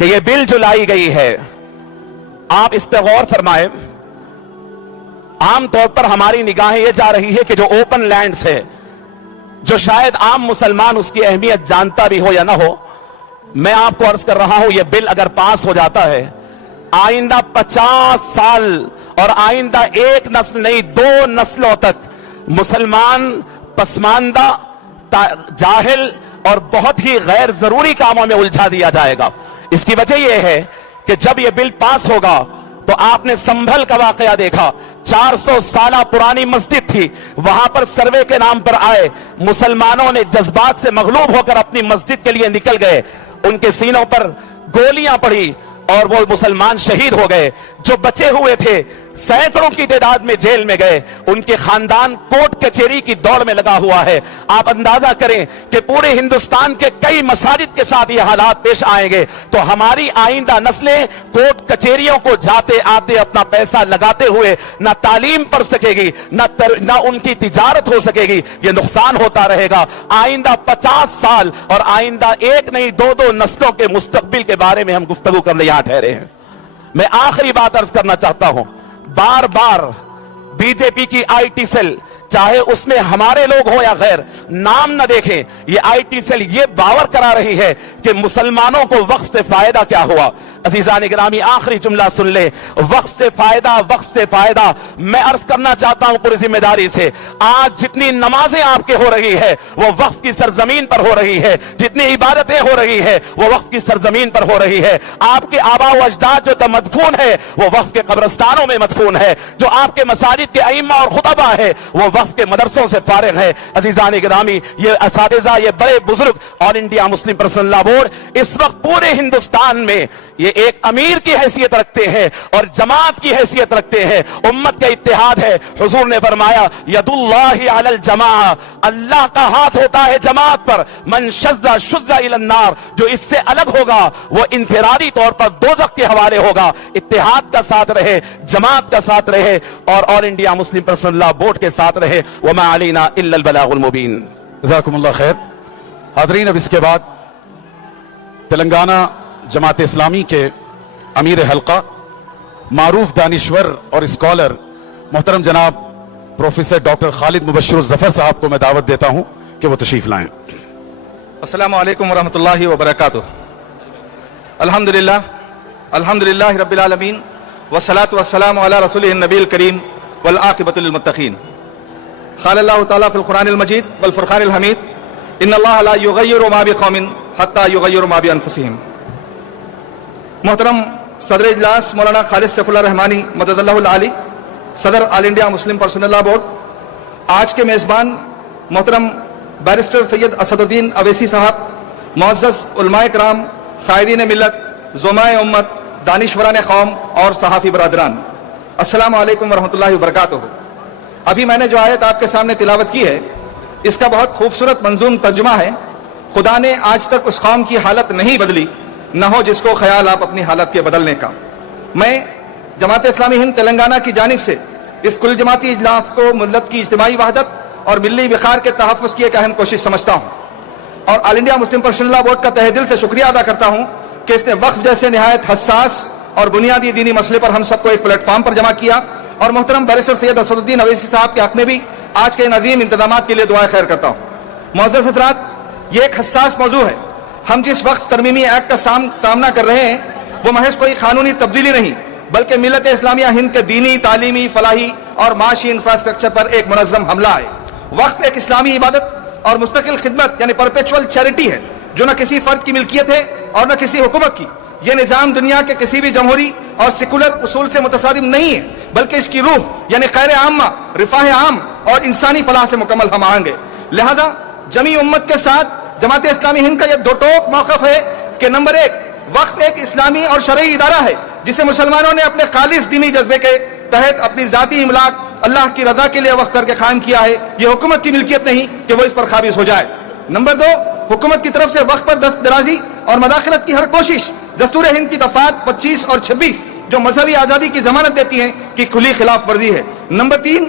کہ یہ بل جو لائی گئی ہے، آپ اس پہ غور فرمائیں. عام طور پر ہماری نگاہیں یہ جا رہی ہے کہ جو اوپن لینڈز ہے، جو شاید عام مسلمان اس کی اہمیت جانتا بھی ہو یا نہ ہو، میں آپ کو عرض کر رہا ہوں یہ بل اگر پاس ہو جاتا ہے، آئندہ 50 سال اور آئندہ ایک نسل نہیں 2 نسلوں تک مسلمان پسماندہ، جاہل اور بہت ہی غیر ضروری کاموں میں الجھا دیا جائے گا. اس کی وجہ یہ ہے کہ جب یہ بل پاس ہوگا تو آپ نے سنبھل کا واقعہ دیکھا. 400 سالہ پرانی مسجد تھی، وہاں پر سروے کے نام پر آئے مسلمانوں نے جذبات سے مغلوب ہو کر اپنی مسجد کے لیے نکل گئے. ان کے سینوں پر گولیاں پڑی اور وہ مسلمان شہید ہو گئے. جو بچے ہوئے تھے سینکڑوں کی تعداد میں جیل میں گئے. ان کے خاندان کوٹ کچہری کی دوڑ میں لگا ہوا ہے. آپ اندازہ کریں کہ پورے ہندوستان کے کئی مساجد کے ساتھ یہ حالات پیش آئیں گے تو ہماری آئندہ نسلیں کوٹ کچہریوں کو جاتے آتے اپنا پیسہ لگاتے ہوئے نہ تعلیم پڑھ سکے گی، نہ ان کی تجارت ہو سکے گی. یہ نقصان ہوتا رہے گا. آئندہ 50 سال اور آئندہ ایک نہیں 2 نسلوں کے مستقبل کے بارے میں ہم گفتگو کرنے یہاں ٹھہرے ہیں. میں آخری بات عرض کرنا چاہتا ہوں. بار بار بی جے پی کی آئی ٹی سیل، چاہے اس میں ہمارے لوگ ہوں یا غیر، نام نہ دیکھیں، یہ آئی ٹی سیل یہ باور کرا رہی ہے کہ مسلمانوں کو وقف سے فائدہ کیا ہوا. عزیزان گرامی، آخری جملہ سن لیں. وقف سے فائدہ، وقف سے فائدہ. میں عرض کرنا چاہتا ہوں پوری ذمہ داری سے، آج جتنی نمازیں آپ کے ہو رہی ہے وہ وقف کی سرزمین پر ہو رہی ہے. جتنی عبادتیں ہو رہی ہے وہ وقف کی سرزمین پر ہو رہی ہے. آپ کے آبا و اجداد جو مدفون ہے وہ وقف کے قبرستانوں میں مدفون ہے. جو آپ کے مساجد کے ائمہ اور خطبہ ہے وہ وقف کے مدرسوں سے فارغ ہے. عزیزان گرامی، یہ اساتذہ، یہ بڑے بزرگ، آل انڈیا مسلم پرسنل لا بورڈ اس وقت پورے ہندوستان میں یہ ایک امیر کی حیثیت رکھتے ہیں اور جماعت کی حیثیت رکھتے ہیں. امت کا اتحاد ہے. حضور نے فرمایا ید اللہ علی الجماع، اللہ کا ہاتھ ہوتا ہے جماعت پر. من شذ شذ الی النار، جو اس سے الگ ہوگا وہ انفرادی طور پر دوزخ کے حوالے ہوگا. اتحاد کا ساتھ رہے، جماعت کا ساتھ رہے اور آل انڈیا مسلم پرسنل لا بورڈ کے ساتھ رہے. وما علینا الا البلاغ المبین. جزاکم اللہ خیر. حاضرین، اب اس کے بعد تلنگانہ جماعت اسلامی کے امیر حلقہ، معروف دانشور اور اسکالر محترم جناب پروفیسر ڈاکٹر خالد مبشر الظفر صاحب کو میں دعوت دیتا ہوں کہ وہ تشریف لائیں. السلام علیکم ورحمۃ اللہ وبرکاتہ. الحمدللہ رب العالمین والصلاة والسلام علی رسولہ النبی الکریم والعاقبۃ للمتقین. قال اللہ تعالیٰ فی القرآن المجید والفرقان الحمید ان اللہ لا یغیر ما بقوم حتی یغیروا ما بانفسہم. محترم صدر اجلاس مولانا خالد سیف اللہ رحمانی مدد اللہ العالی، صدر آل انڈیا مسلم پرسنل لا بورڈ، آج کے میزبان محترم بیرسٹر سید اسد الدین اویسی صاحب، معزز علماء کرام، قائدین ملت، زعماء امت، دانشوران قوم اور صحافی برادران، السلام علیکم ورحمۃ اللہ وبرکاتہ. ابھی میں نے جو آیت آپ کے سامنے تلاوت کی ہے اس کا بہت خوبصورت منظوم ترجمہ ہے. خدا نے آج تک اس قوم کی حالت نہیں بدلی، نہ ہو جس کو خیال آپ اپنی حالت کے بدلنے کا. میں جماعت اسلامی ہند تلنگانہ کی جانب سے اس کل جماعتی اجلاس کو ملت کی اجتماعی وحدت اور ملی وقار کے تحفظ کی ایک اہم کوشش سمجھتا ہوں اور آل انڈیا مسلم پرسنل لا بورڈ کا تہہ دل سے شکریہ ادا کرتا ہوں کہ اس نے وقف جیسے نہایت حساس اور بنیادی دینی مسئلے پر ہم سب کو ایک پلیٹ فارم پر جمع کیا. اور محترم بیرسٹر سید اسد الدین اویسی صاحب کے حق میں بھی آج کے ان عظیم انتظامات کے لیے دعائے خیر کرتا ہوں. معزز حضرات، یہ ایک حساس موضوع ہے. ہم جس وقت ترمیمی ایکٹ کا سامنا کر رہے ہیں وہ محض کوئی قانونی تبدیلی نہیں بلکہ ملت اسلامیہ ہند کے دینی، تعلیمی، فلاحی اور معاشی انفراسٹرکچر پر ایک منظم حملہ ہے. وقف ایک اسلامی عبادت اور مستقل خدمت یعنی پرپیچول چیریٹی ہے جو نہ کسی فرد کی ملکیت ہے اور نہ کسی حکومت کی. یہ نظام دنیا کے کسی بھی جمہوری اور سیکولر اصول سے متصادم نہیں ہے بلکہ اس کی روح یعنی خیر عامہ، رفاہ عام اور انسانی فلاح سے مکمل ہم آہنگ ہے. لہذا جمی امت کے ساتھ جماعت اسلامی ہند کا یہ دو ٹوک موقف ہے کہ نمبر 1، وقف ایک اسلامی اور شرعی ادارہ ہے جسے مسلمانوں نے اپنے خالص دینی جذبے کے تحت اپنی ذاتی املاک اللہ کی رضا کے لیے وقف کر کے قائم کیا ہے. یہ حکومت کی ملکیت نہیں کہ وہ اس پر قابض ہو جائے. نمبر 2، حکومت کی طرف سے وقف پر دست درازی اور مداخلت کی ہر کوشش دستور ہند کی دفعات 25 اور 26 جو مذہبی آزادی کی ضمانت دیتی ہیں کی کھلی خلاف ورزی ہے. نمبر 3،